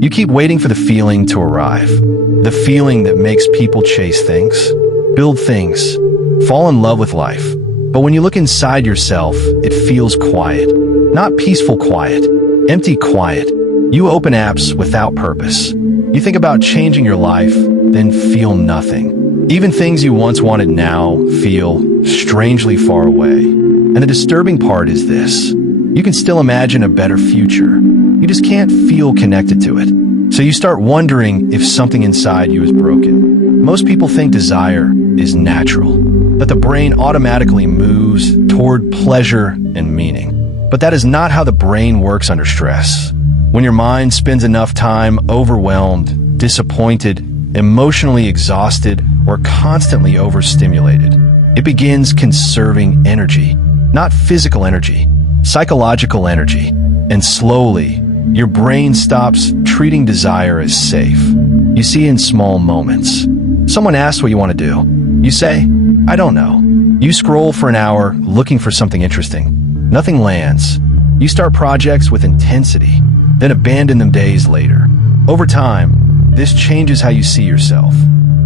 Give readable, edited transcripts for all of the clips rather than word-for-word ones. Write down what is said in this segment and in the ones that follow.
You keep waiting for the feeling to arrive. The feeling that makes people chase things, build things, fall in love with life. But when you look inside yourself, it feels quiet. Not peaceful quiet, empty quiet. You open apps without purpose. You think about changing your life, then feel nothing. Even things you once wanted now feel strangely far away. And the disturbing part is this. You can still imagine a better future. You just can't feel connected to it. So you start wondering if something inside you is broken. Most people think desire is natural, that the brain automatically moves toward pleasure and meaning. But that is not how the brain works under stress. When your mind spends enough time overwhelmed, disappointed, emotionally exhausted, or constantly overstimulated, it begins conserving energy, not physical energy, psychological energy. And slowly, your brain stops treating desire as safe. You see in small moments. Someone asks what you want to do. You say, I don't know. You scroll for an hour looking for something interesting. Nothing lands. You start projects with intensity, then abandon them days later. Over time, this changes how you see yourself.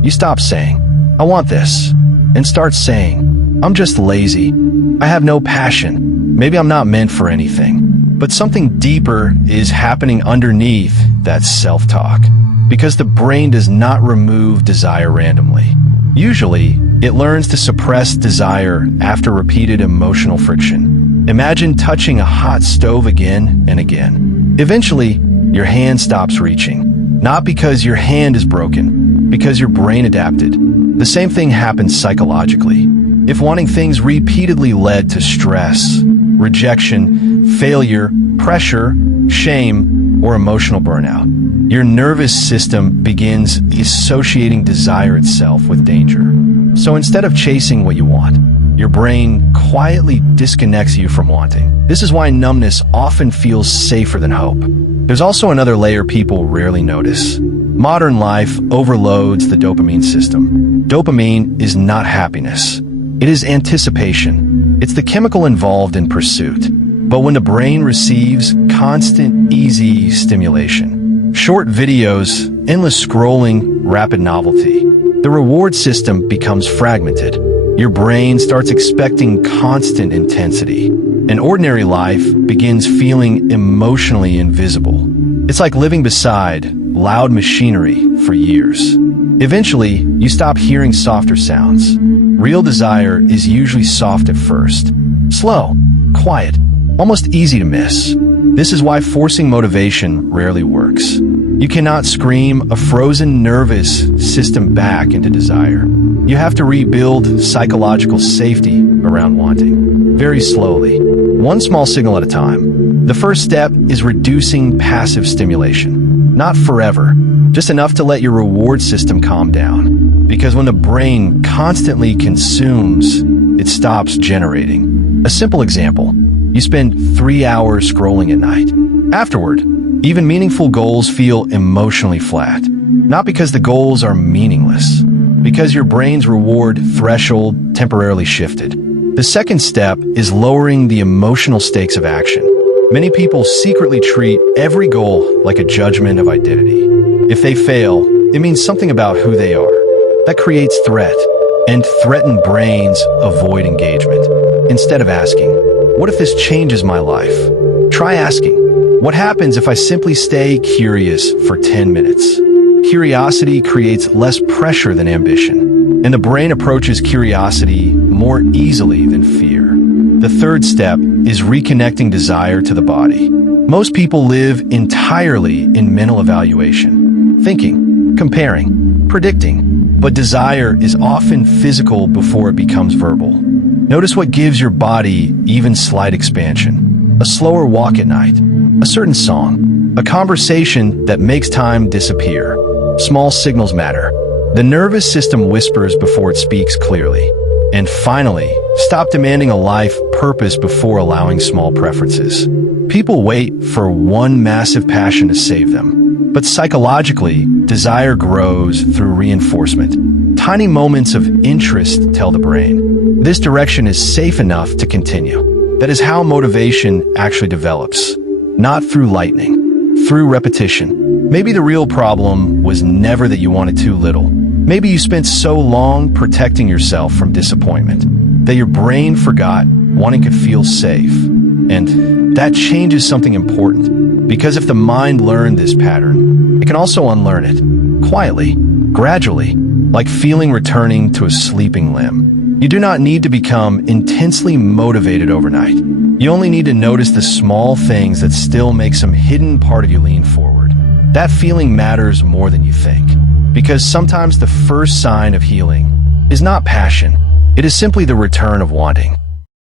You stop saying, I want this, and start saying, I'm just lazy. I have no passion. Maybe I'm not meant for anything. But something deeper is happening underneath that self-talk, because the brain does not remove desire randomly. Usually, it learns to suppress desire after repeated emotional friction. Imagine touching a hot stove again and again. Eventually, your hand stops reaching. Not because your hand is broken, because your brain adapted. The same thing happens psychologically. If wanting things repeatedly led to stress, rejection, failure, pressure, shame, or emotional burnout, your nervous system begins associating desire itself with danger. So instead of chasing what you want, your brain quietly disconnects you from wanting. This is why numbness often feels safer than hope. There's also another layer people rarely notice. Modern life overloads the dopamine system. Dopamine is not happiness. It is anticipation. It's the chemical involved in pursuit. But when the brain receives constant, easy stimulation, short videos, endless scrolling, rapid novelty, the reward system becomes fragmented. Your brain starts expecting constant intensity, and ordinary life begins feeling emotionally invisible. It's like living beside loud machinery for years. Eventually, you stop hearing softer sounds. Real desire is usually soft at first, slow, quiet, almost easy to miss. This is why forcing motivation rarely works. You cannot scream a frozen nervous system back into desire. You have to rebuild psychological safety around wanting, very slowly, one small signal at a time. The first step is reducing passive stimulation. Not forever, just enough to let your reward system calm down. Because when the brain constantly consumes, it stops generating. A simple example, you spend 3 hours scrolling at night. Afterward, even meaningful goals feel emotionally flat. Not because the goals are meaningless, because your brain's reward threshold temporarily shifted. The second step is lowering the emotional stakes of action. Many people secretly treat every goal like a judgment of identity. If they fail, it means something about who they are. That creates threat, and threatened brains avoid engagement. Instead of asking, what if this changes my life? Try asking, what happens if I simply stay curious for 10 minutes? Curiosity creates less pressure than ambition, and the brain approaches curiosity more easily than fear. The third step is reconnecting desire to the body. Most people live entirely in mental evaluation, thinking, comparing, predicting, but desire is often physical before it becomes verbal. Notice what gives your body even slight expansion. A slower walk at night, a certain song, a conversation that makes time disappear. Small signals matter. The nervous system whispers before it speaks clearly. And finally, stop demanding a life purpose before allowing small preferences. People wait for one massive passion to save them. But psychologically, desire grows through reinforcement. Tiny moments of interest tell the brain, this direction is safe enough to continue. That is how motivation actually develops. Not through lightning, through repetition. Maybe the real problem was never that you wanted too little. Maybe you spent so long protecting yourself from disappointment that your brain forgot wanting could feel safe. And that changes something important, because if the mind learned this pattern, it can also unlearn it, quietly, gradually, like feeling returning to a sleeping limb. You do not need to become intensely motivated overnight. You only need to notice the small things that still make some hidden part of you lean forward. That feeling matters more than you think, because sometimes the first sign of healing is not passion. It is simply the return of wanting.